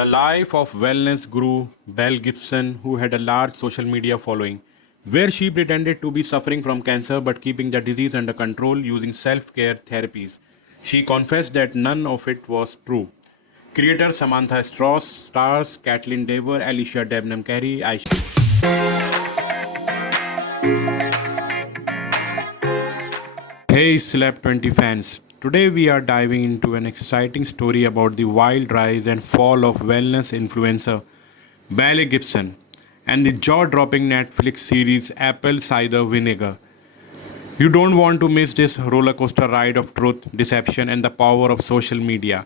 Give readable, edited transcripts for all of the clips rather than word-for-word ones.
The life of wellness guru Belle Gibson, who had a large social media following, where she pretended to be suffering from cancer but keeping the disease under control using self care therapies. She confessed that none of it was true. Creator Samantha Strauss stars Kathleen Dever, Alicia Debnam Carey, Aisha. Hey Celeb 20 fans, today we are diving into an exciting story about the wild rise and fall of wellness influencer Belle Gibson and the jaw dropping Netflix series Apple Cider Vinegar. You don't want to miss this roller coaster ride of truth, deception, and the power of social media.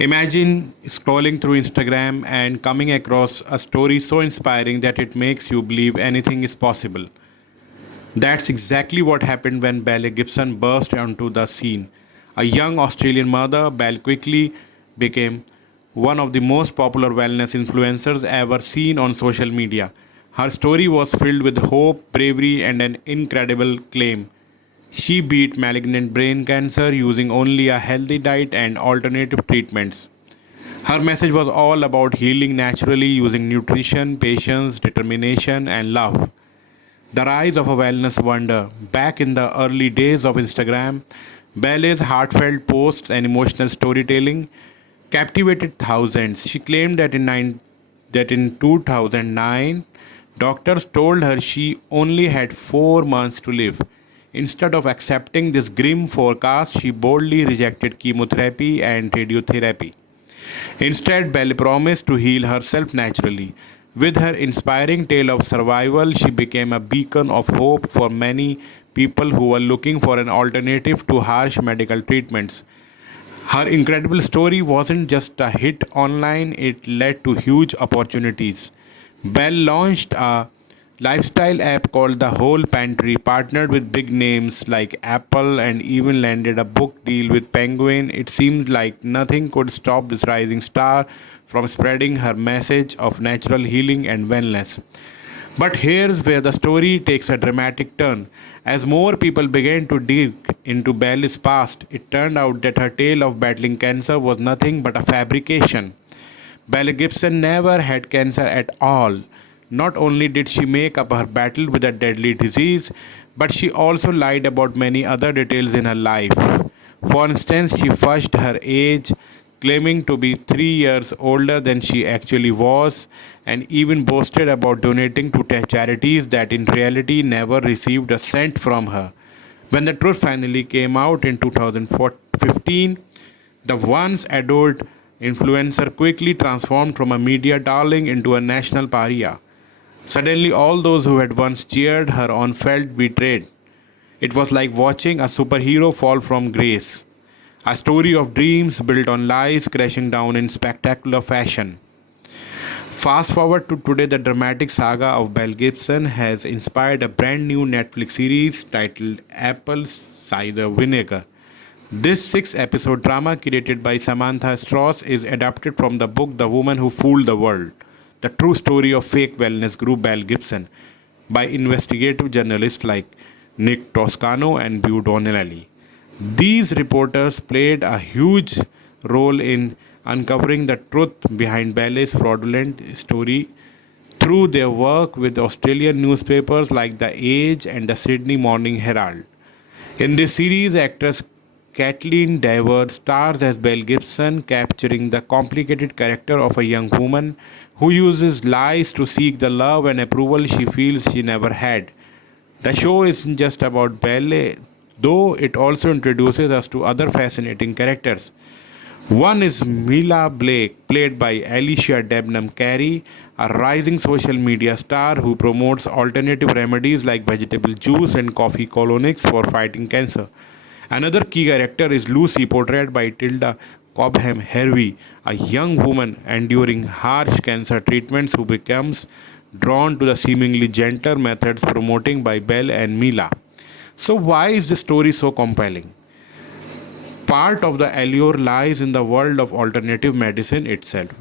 Imagine scrolling through Instagram and coming across a story so inspiring that it makes you believe anything is possible. That's exactly what happened when Belle Gibson burst onto the scene. A young Australian mother, Belle quickly became one of the most popular wellness influencers ever seen on social media. Her story was filled with hope, bravery, and an incredible claim. She beat malignant brain cancer using only a healthy diet and alternative treatments. Her message was all about healing naturally using nutrition, patience, determination, and love. The rise of a wellness wonder. Back in the early days of Instagram, Belle's heartfelt posts and emotional storytelling captivated thousands. She claimed that in 2009, doctors told her she only had 4 months to live. Instead of accepting this grim forecast, she boldly rejected chemotherapy and radiotherapy. Instead, Belle promised to heal herself naturally. With her inspiring tale of survival, she became a beacon of hope for many people who were looking for an alternative to harsh medical treatments. Her incredible story wasn't just a hit online, it led to huge opportunities. Belle launched a lifestyle app called The Whole Pantry, partnered with big names like Apple, and even landed a book deal with Penguin. It seemed like nothing could stop this rising star from spreading her message of natural healing and wellness. But here's where the story takes a dramatic turn. As more people began to dig into Belle's past, it turned out that her tale of battling cancer was nothing but a fabrication. Belle Gibson never had cancer at all. Not only did she make up her battle with a deadly disease, but she also lied about many other details in her life. For instance, she fudged her age, claiming to be 3 years older than she actually was, and even boasted about donating to charities that in reality never received a cent from her. When the truth finally came out in 2015, the once adored influencer quickly transformed from a media darling into a national pariah. Suddenly, all those who had once cheered her on felt betrayed. It was like watching a superhero fall from grace. A story of dreams built on lies crashing down in spectacular fashion. Fast forward to today, the dramatic saga of Belle Gibson has inspired a brand new Netflix series titled Apple Cider Vinegar. This 6 episode drama, created by Samantha Strauss, is adapted from the book The Woman Who Fooled the World, the true story of fake wellness guru Belle Gibson, by investigative journalists like Nick Toscano and Beau Donnelly. These reporters played a huge role in uncovering the truth behind Belle's fraudulent story through their work with Australian newspapers like The Age and the Sydney Morning Herald. In this series, actress Kathleen Dever stars as Belle Gibson, capturing the complicated character of a young woman who uses lies to seek the love and approval she feels she never had. The show isn't just about Belle, though it also introduces us to other fascinating characters. One is Mila Blake, played by Alicia Debnam Carey, a rising social media star who promotes alternative remedies like vegetable juice and coffee colonics for fighting cancer. Another key character is Lucy, portrayed by Tilda Cobham Hervey, a young woman enduring harsh cancer treatments who becomes drawn to the seemingly gentler methods promoted by Belle and Mila. So, why is the story so compelling? Part of the allure lies in the world of alternative medicine itself.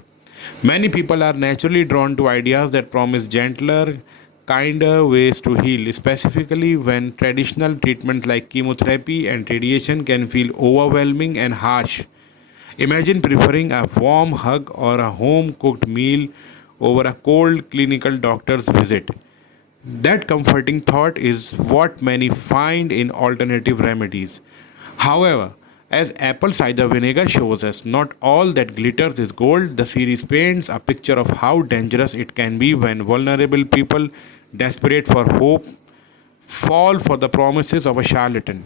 Many people are naturally drawn to ideas that promise gentler, kinder ways to heal, specifically when traditional treatments like chemotherapy and radiation can feel overwhelming and harsh. Imagine preferring a warm hug or a home cooked meal over a cold clinical doctor's visit. That comforting thought is what many find in alternative remedies. However, as apple cider vinegar shows us, not all that glitters is gold. The series paints a picture of how dangerous it can be when vulnerable people, desperate for hope, fall for the promises of a charlatan.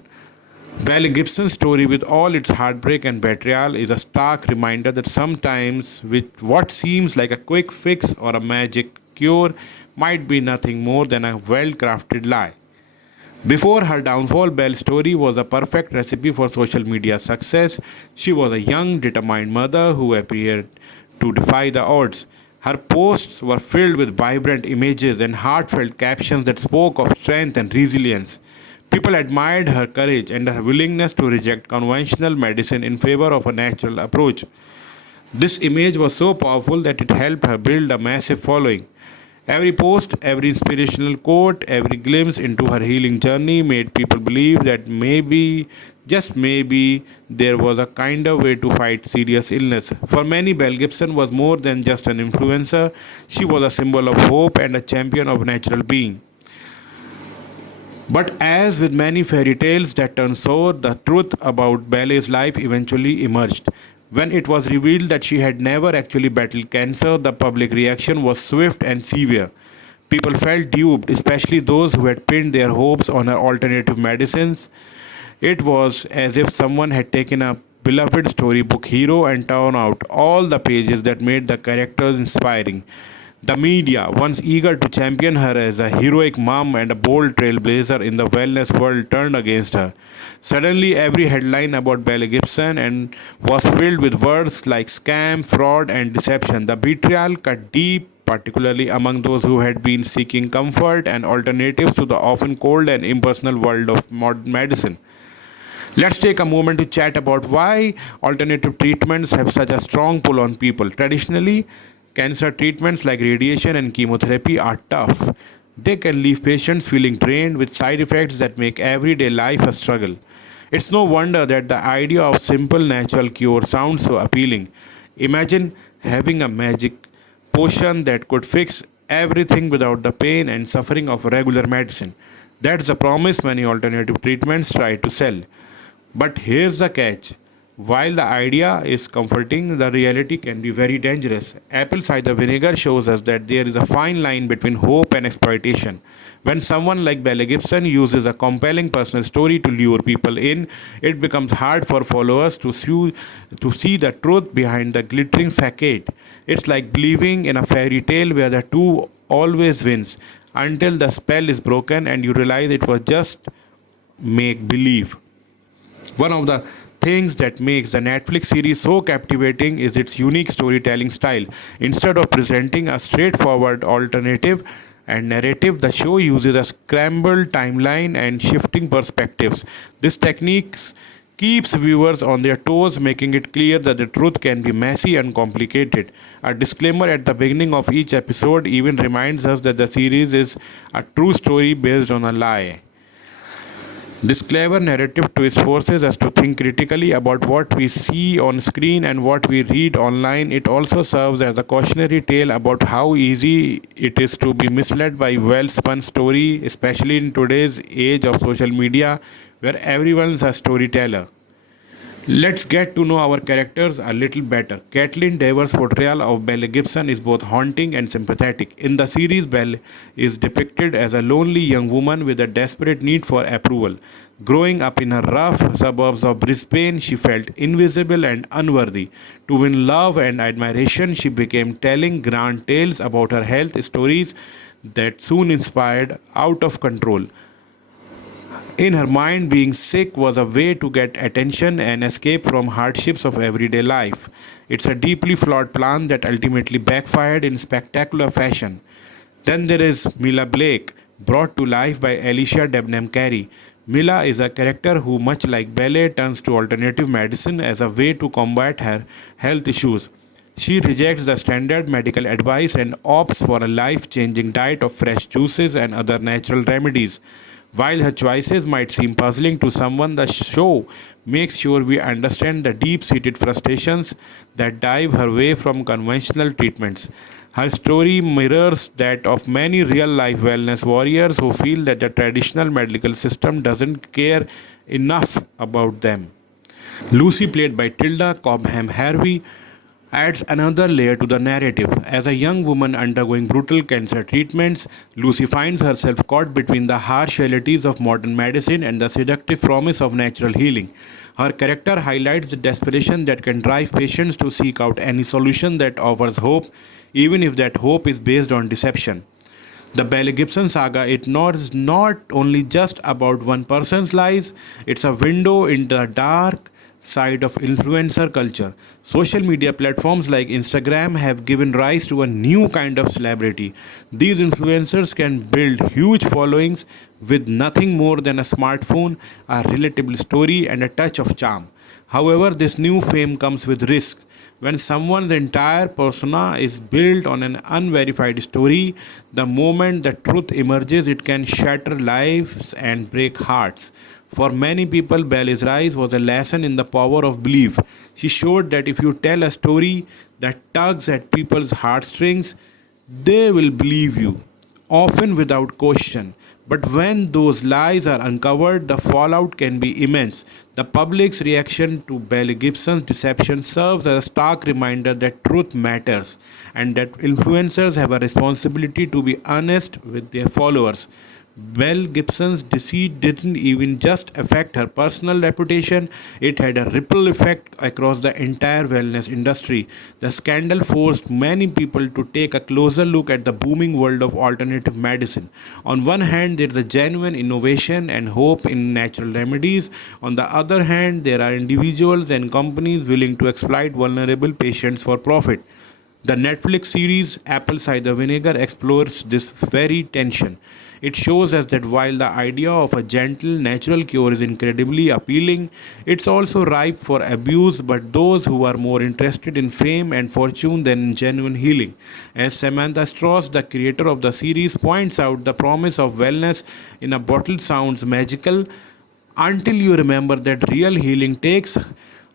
Belle Gibson's story, with all its heartbreak and betrayal, is a stark reminder that sometimes with what seems like a quick fix or a magic cure might be nothing more than a well crafted lie. Before her downfall, Belle's story was a perfect recipe for social media success. She was a young, determined mother who appeared to defy the odds. Her posts were filled with vibrant images and heartfelt captions that spoke of strength and resilience. People admired her courage and her willingness to reject conventional medicine in favor of a natural approach. This image was so powerful that it helped her build a massive following. Every post, every inspirational quote, every glimpse into her healing journey made people believe that maybe, just maybe, there was a kinder way to fight serious illness. For many, Belle Gibson was more than just an influencer, she was a symbol of hope and a champion of natural being. But as with many fairy tales that turn sour, the truth about Ballet's life eventually emerged. When it was revealed that she had never actually battled cancer, the public reaction was swift and severe. People felt duped, especially those who had pinned their hopes on her alternative medicines. It was as if someone had taken a beloved storybook hero and torn out all the pages that made the characters inspiring. The media, once eager to champion her as a heroic mom and a bold trailblazer in the wellness world, turned against her. Suddenly, every headline about Belle Gibson and was filled with words like scam, fraud, and deception. The betrayal cut deep, particularly among those who had been seeking comfort and alternatives to the often cold and impersonal world of modern medicine. Let's take a moment to chat about why alternative treatments have such a strong pull on people. Traditionally, cancer treatments like radiation and chemotherapy are tough. They can leave patients feeling drained with side effects that make everyday life a struggle. It's no wonder that the idea of simple natural cure sounds so appealing. Imagine having a magic potion that could fix everything without the pain and suffering of regular medicine. That's the promise many alternative treatments try to sell. But here's the catch. While the idea is comforting, the reality can be very dangerous. Apple cider vinegar shows us that there is a fine line between hope and exploitation. When someone like Belle Gibson uses a compelling personal story to lure people in, it becomes hard for followers to see the truth behind the glittering facade. It's like believing in a fairy tale where the two always wins until the spell is broken and you realize it was just make believe. One of the things that makes the Netflix series so captivating is its unique storytelling style. Instead of presenting a straightforward alternative and narrative, the show uses a scrambled timeline and shifting perspectives. This technique keeps viewers on their toes, making it clear that the truth can be messy and complicated. A disclaimer at the beginning of each episode even reminds us that the series is a true story based on a lie. This clever narrative twist forces us to think critically about what we see on screen and what we read online. It also serves as a cautionary tale about how easy it is to be misled by well-spun story, especially in today's age of social media where everyone's a storyteller. Let's get to know our characters a little better. Kathleen Dever's portrayal of Belle Gibson is both haunting and sympathetic. In the series, Belle is depicted as a lonely young woman with a desperate need for approval. Growing up in the rough suburbs of Brisbane, she felt invisible and unworthy. To win love and admiration, she began telling grand tales about her health stories that soon inspired Out of Control. In her mind, being sick was a way to get attention and escape from hardships of everyday life. It's a deeply flawed plan that ultimately backfired in spectacular fashion. Then there is Mila Blake, brought to life by Alicia Debnam Carey. Mila is a character who, much like Ballet, turns to alternative medicine as a way to combat her health issues. She rejects the standard medical advice and opts for a life changing diet of fresh juices and other natural remedies. While her choices might seem puzzling to someone, the show makes sure we understand the deep seated frustrations that drive her away from conventional treatments. Her story mirrors that of many real life wellness warriors who feel that the traditional medical system doesn't care enough about them. Lucy, played by Tilda Cobham Harvey, adds another layer to the narrative. As a young woman undergoing brutal cancer treatments, Lucy finds herself caught between the harsh realities of modern medicine and the seductive promise of natural healing. Her character highlights the desperation that can drive patients to seek out any solution that offers hope, even if that hope is based on deception. The Belle Gibson saga is not only just about one person's lives, it's a window into the dark side of influencer culture. Social media platforms like Instagram have given rise to a new kind of celebrity. These influencers can build huge followings with nothing more than a smartphone, a relatable story, and a touch of charm. However, this new fame comes with risks. When someone's entire persona is built on an unverified story, the moment the truth emerges, it can shatter lives and break hearts. For many people, Belle's rise was a lesson in the power of belief. She showed that if you tell a story that tugs at people's heartstrings, they will believe you, often without question. But when those lies are uncovered, the fallout can be immense. The public's reaction to Belle Gibson's deception serves as a stark reminder that truth matters and that influencers have a responsibility to be honest with their followers. Belle Gibson's deceit didn't even just affect her personal reputation, it had a ripple effect across the entire wellness industry. The scandal forced many people to take a closer look at the booming world of alternative medicine. On one hand, there is a genuine innovation and hope in natural remedies. On the other hand, there are individuals and companies willing to exploit vulnerable patients for profit. The Netflix series Apple Cider Vinegar explores this very tension. It shows us that while the idea of a gentle, natural cure is incredibly appealing, it's also ripe for abuse by those who are more interested in fame and fortune than in genuine healing. As Samantha Strauss, the creator of the series, points out, the promise of wellness in a bottle sounds magical until you remember that real healing takes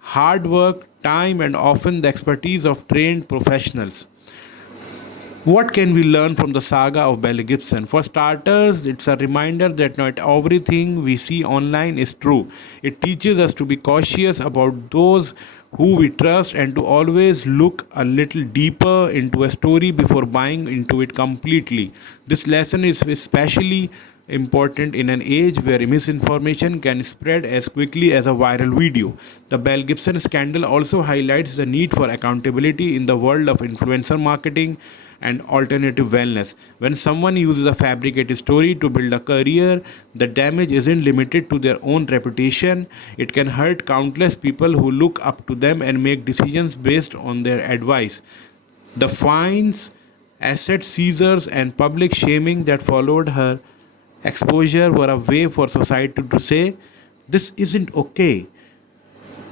hard work, time, and often the expertise of trained professionals. What can we learn from the saga of Belle Gibson? For starters, it's a reminder that not everything we see online is true. It teaches us to be cautious about those who we trust and to always look a little deeper into a story before buying into it completely. This lesson is especially important in an age where misinformation can spread as quickly as a viral video. The Belle Gibson scandal also highlights the need for accountability in the world of influencer marketing and alternative wellness. When someone uses a fabricated story to build a career, the damage isn't limited to their own reputation. It can hurt countless people who look up to them and make decisions based on their advice. The fines, asset seizures, and public shaming that followed her exposure were a way for society to say, this isn't okay.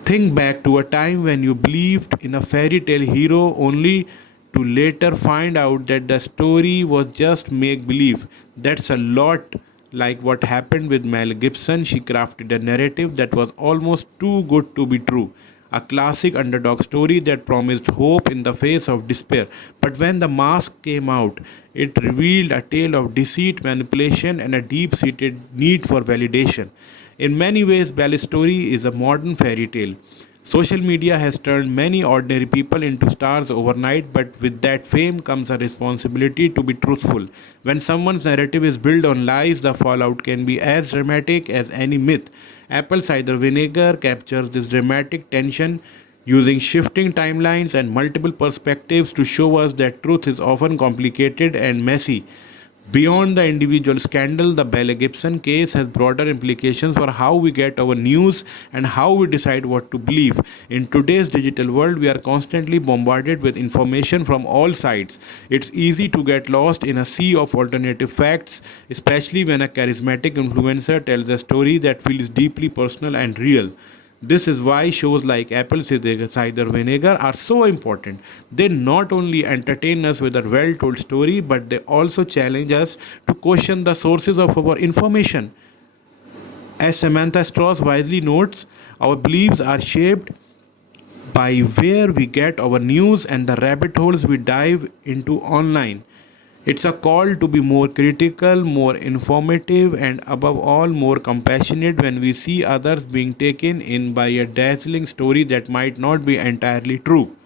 Think back to a time when you believed in a fairy tale hero only to later find out that the story was just make believe. That's a lot like what happened with Mel Gibson. She crafted a narrative that was almost too good to be true. A classic underdog story that promised hope in the face of despair. But when the mask came out, it revealed a tale of deceit, manipulation, and a deep seated need for validation. In many ways, Belle's story is a modern fairy tale. Social media has turned many ordinary people into stars overnight, but with that fame comes a responsibility to be truthful. When someone's narrative is built on lies, the fallout can be as dramatic as any myth. Apple cider vinegar captures this dramatic tension using shifting timelines and multiple perspectives to show us that truth is often complicated and messy. Beyond the individual scandal, the Belle Gibson case has broader implications for how we get our news and how we decide what to believe. In today's digital world, we are constantly bombarded with information from all sides. It's easy to get lost in a sea of alternative facts, especially when a charismatic influencer tells a story that feels deeply personal and real. This is why shows like Apple Cider Vinegar are so important. They not only entertain us with a well told story, but they also challenge us to question the sources of our information. As Samantha Strauss wisely notes, our beliefs are shaped by where we get our news and the rabbit holes we dive into online. It's a call to be more critical, more informative, and above all, more compassionate when we see others being taken in by a dazzling story that might not be entirely true.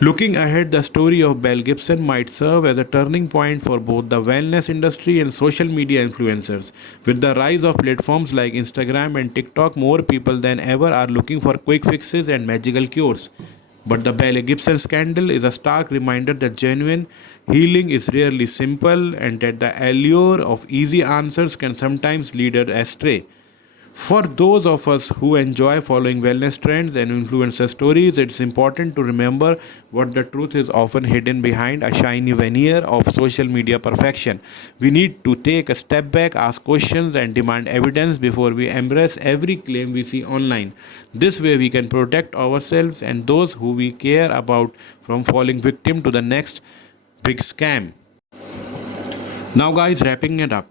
Looking ahead, the story of Belle Gibson might serve as a turning point for both the wellness industry and social media influencers. With the rise of platforms like Instagram and TikTok, more people than ever are looking for quick fixes and magical cures. But the Belle Gibson scandal is a stark reminder that genuine healing is rarely simple and that the allure of easy answers can sometimes lead us astray. For those of us who enjoy following wellness trends and influencer stories, it's important to remember what the truth is often hidden behind a shiny veneer of social media perfection. We need to take a step back, ask questions, and demand evidence before we embrace every claim we see online. This way, we can protect ourselves and those who we care about from falling victim to the next big scam. Now, guys, wrapping it up.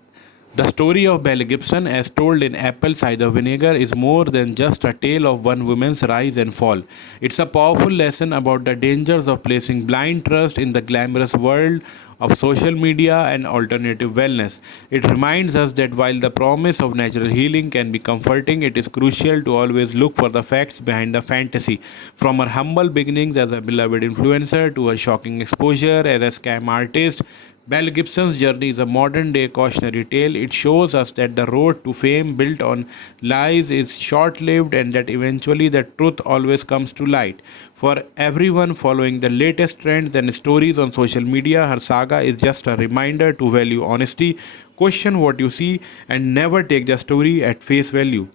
The story of Belle Gibson, as told in Apple Cider Vinegar, is more than just a tale of one woman's rise and fall. It's a powerful lesson about the dangers of placing blind trust in the glamorous world of social media and alternative wellness. It reminds us that while the promise of natural healing can be comforting, it is crucial to always look for the facts behind the fantasy. From her humble beginnings as a beloved influencer to her shocking exposure as a scam artist, Belle Gibson's journey is a modern day cautionary tale. It shows us that the road to fame built on lies is short lived and that eventually the truth always comes to light. For everyone following the latest trends and stories on social media, her saga is just a reminder to value honesty, question what you see, and never take the story at face value.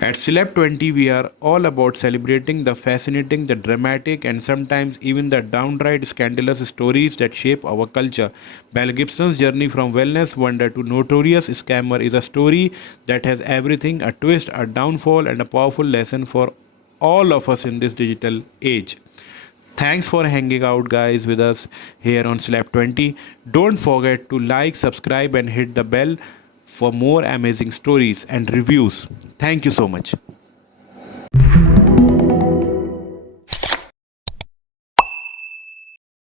At Celeb 20, we are all about celebrating the fascinating, the dramatic, and sometimes even the downright scandalous stories that shape our culture. Belle Gibson's journey from wellness wonder to notorious scammer is a story that has everything a twist, a downfall, and a powerful lesson for all of us in this digital age. Thanks for hanging out, guys, with us here on Slap 20. Don't forget to like, subscribe, and hit the bell for more amazing stories and reviews. Thank you so much.